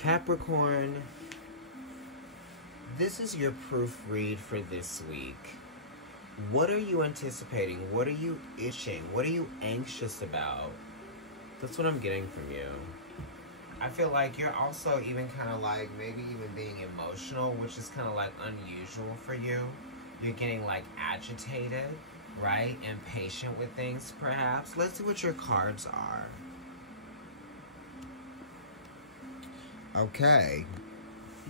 Capricorn, this is your proofread for this week. What are you anticipating? What are you itching? What are you anxious about? That's what I'm getting from you. I feel like you're also even kind of like maybe even being emotional, which is kind of like unusual for you. You're getting like agitated, right? Impatient with things, perhaps. Let's see what your cards are. Okay.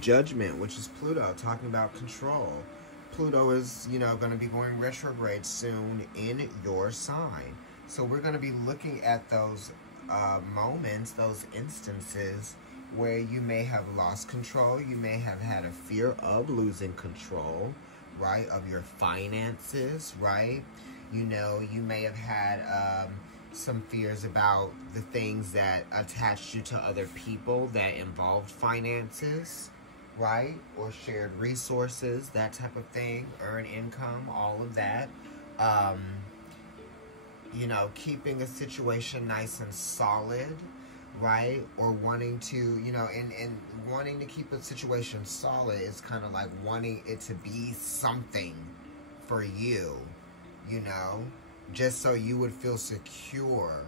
Judgment, which is Pluto, talking about control. Pluto is, going to be going retrograde soon in your sign. So we're going to be looking at those moments, those instances where you may have lost control. You may have had a fear of losing control, right, of your finances, right? You may have had some fears about the things that attached you to other people that involved finances, right? Or shared resources, that type of thing, earn income, all of that. Keeping a situation nice and solid, right? Or wanting to, and wanting to keep a situation solid is kind of like wanting it to be something for you, just so you would feel secure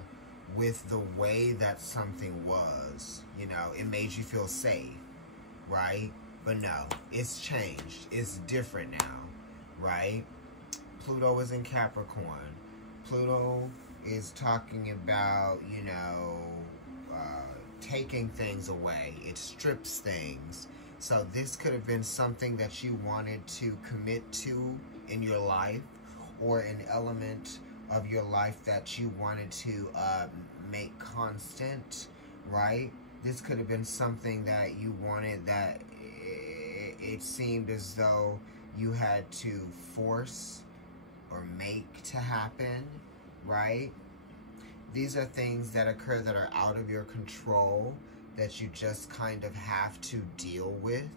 with the way that something was, it made you feel safe, right? But no, it's changed. It's different now, right? Pluto is in Capricorn. Pluto is talking about, taking things away. It strips things. So this could have been something that you wanted to commit to in your life, or an element of your life that you wanted to make constant, right? This could have been something that you wanted that it seemed as though you had to force or make to happen, right? These are things that occur that are out of your control, that you just kind of have to deal with,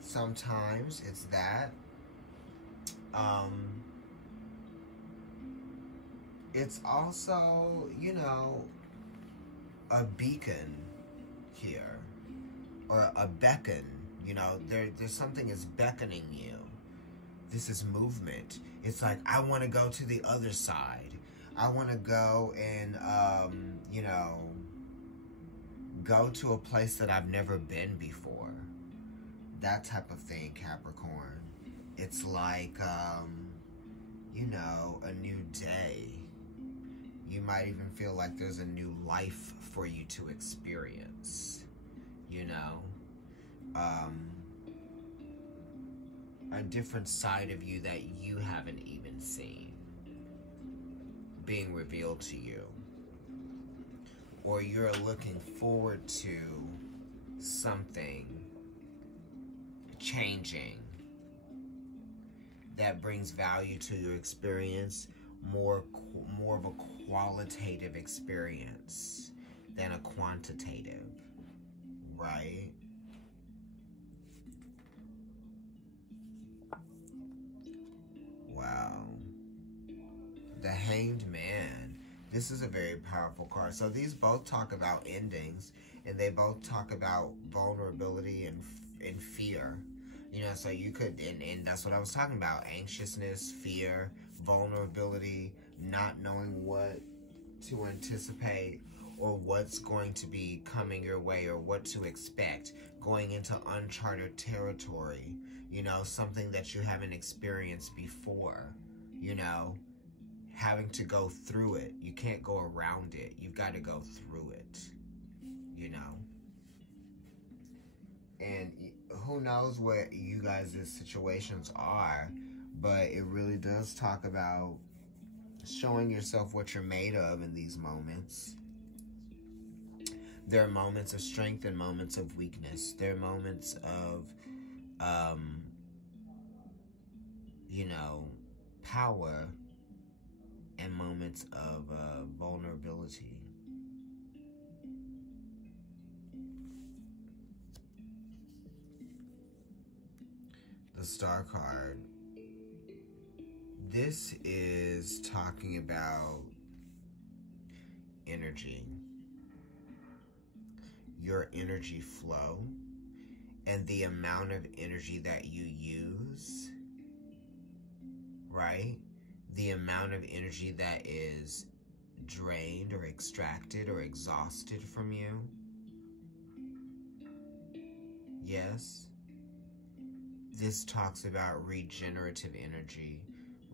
Sometimes it's that. It's also, a beacon here, or a beckon, there's something is beckoning you. This is movement. It's like, I want to go to the other side. I want to go and, go to a place that I've never been before. That type of thing, Capricorn. It's like, a new day. You might even feel like there's a new life for you to experience, a different side of you that you haven't even seen being revealed to you. Or you're looking forward to something changing that brings value to your experience, more of a qualitative experience than a quantitative, right? Wow. The Hanged Man. This is a very powerful card. So these both talk about endings, and they both talk about vulnerability and fear. So you could, and that's what I was talking about. Anxiousness, fear, vulnerability, not knowing what to anticipate or what's going to be coming your way or what to expect. Going into uncharted territory, something that you haven't experienced before, having to go through it. You can't go around it. You've got to go through it, And who knows what you guys' situations are, but it really does talk about showing yourself what you're made of in these moments. There are moments of strength and moments of weakness. There are moments of, power and moments of vulnerability. The Star card. This is talking about energy. your energy flow and the amount of energy that you use, right? The amount of energy that is drained or extracted or exhausted from you. Yes. This talks about regenerative energy,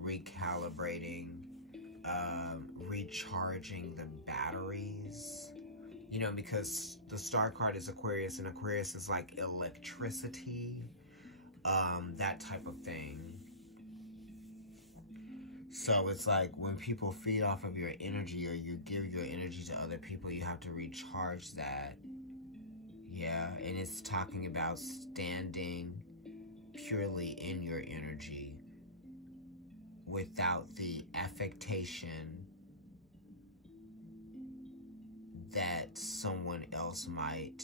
recalibrating, recharging the batteries. You know, because the star card is Aquarius, and Aquarius is like electricity, that type of thing. So it's like when people feed off of your energy, or you give your energy to other people, you have to recharge that. Yeah, and it's talking about standing purely in your energy without the affectation that someone else might,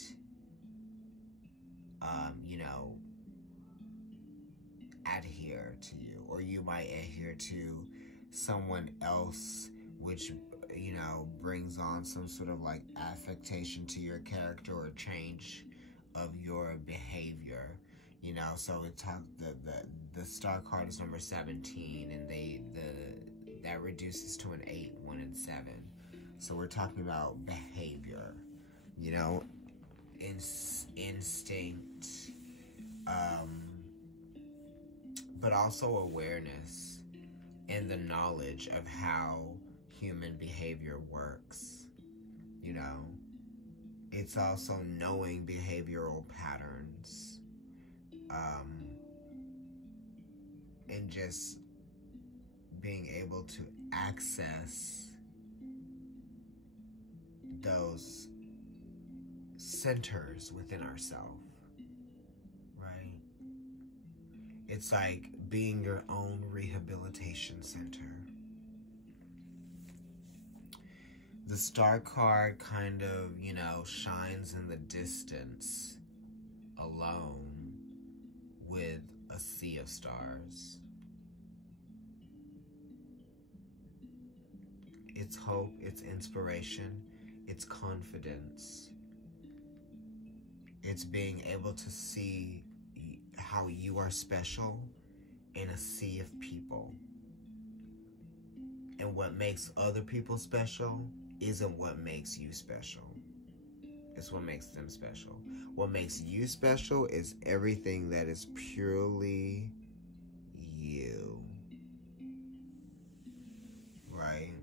adhere to you, or you might adhere to someone else, which, brings on some sort of like affectation to your character or change of your behavior. So it the star card is number 17, and that reduces to an 8, 1, and 7. So we're talking about behavior, instinct, but also awareness and the knowledge of how human behavior works. It's also knowing behavioral patterns, and just being able to access those centers within ourselves, right? It's like being your own rehabilitation center. The star card kind of, shines in the distance alone with a sea of stars. It's hope, it's inspiration, it's confidence. It's being able to see how you are special in a sea of people. And what makes other people special isn't what makes you special. It's what makes them special. What makes you special is everything that is purely you. Right?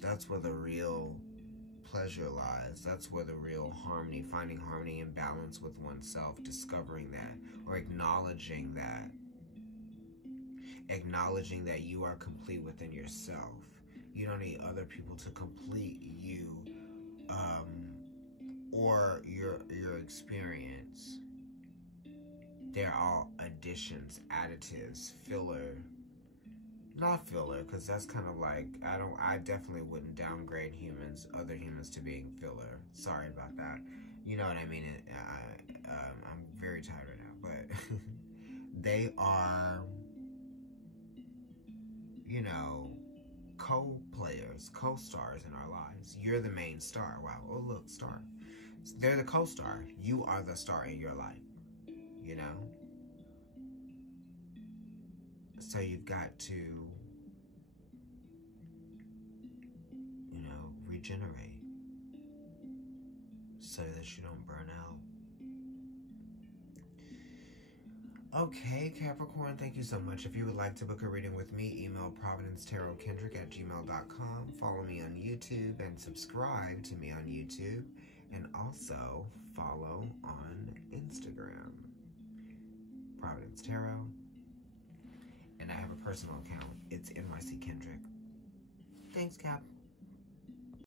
That's where the real pleasure lies. That's where the real harmony, finding harmony and balance with oneself, discovering that, or acknowledging that. Acknowledging that you are complete within yourself. You don't need other people to complete you, or your experience. They're all additions, additives, filler. Not filler, because that's kind of like, I definitely wouldn't downgrade other humans to being filler. Sorry about that. You know what I mean? I'm very tired right now, but they are, co-players, co-stars in our lives. You're the main star. Wow. Oh, look, star. They're the co-star. You are the star in your life, So you've got to, regenerate so that you don't burn out. Okay, Capricorn, thank you so much. If you would like to book a reading with me, email providencetarotkendrick@gmail.com. Follow me on YouTube and subscribe to me on YouTube. And also follow on Instagram, Providence Tarot. And I have a personal account. It's NYC Kendrick. Thanks, Cap.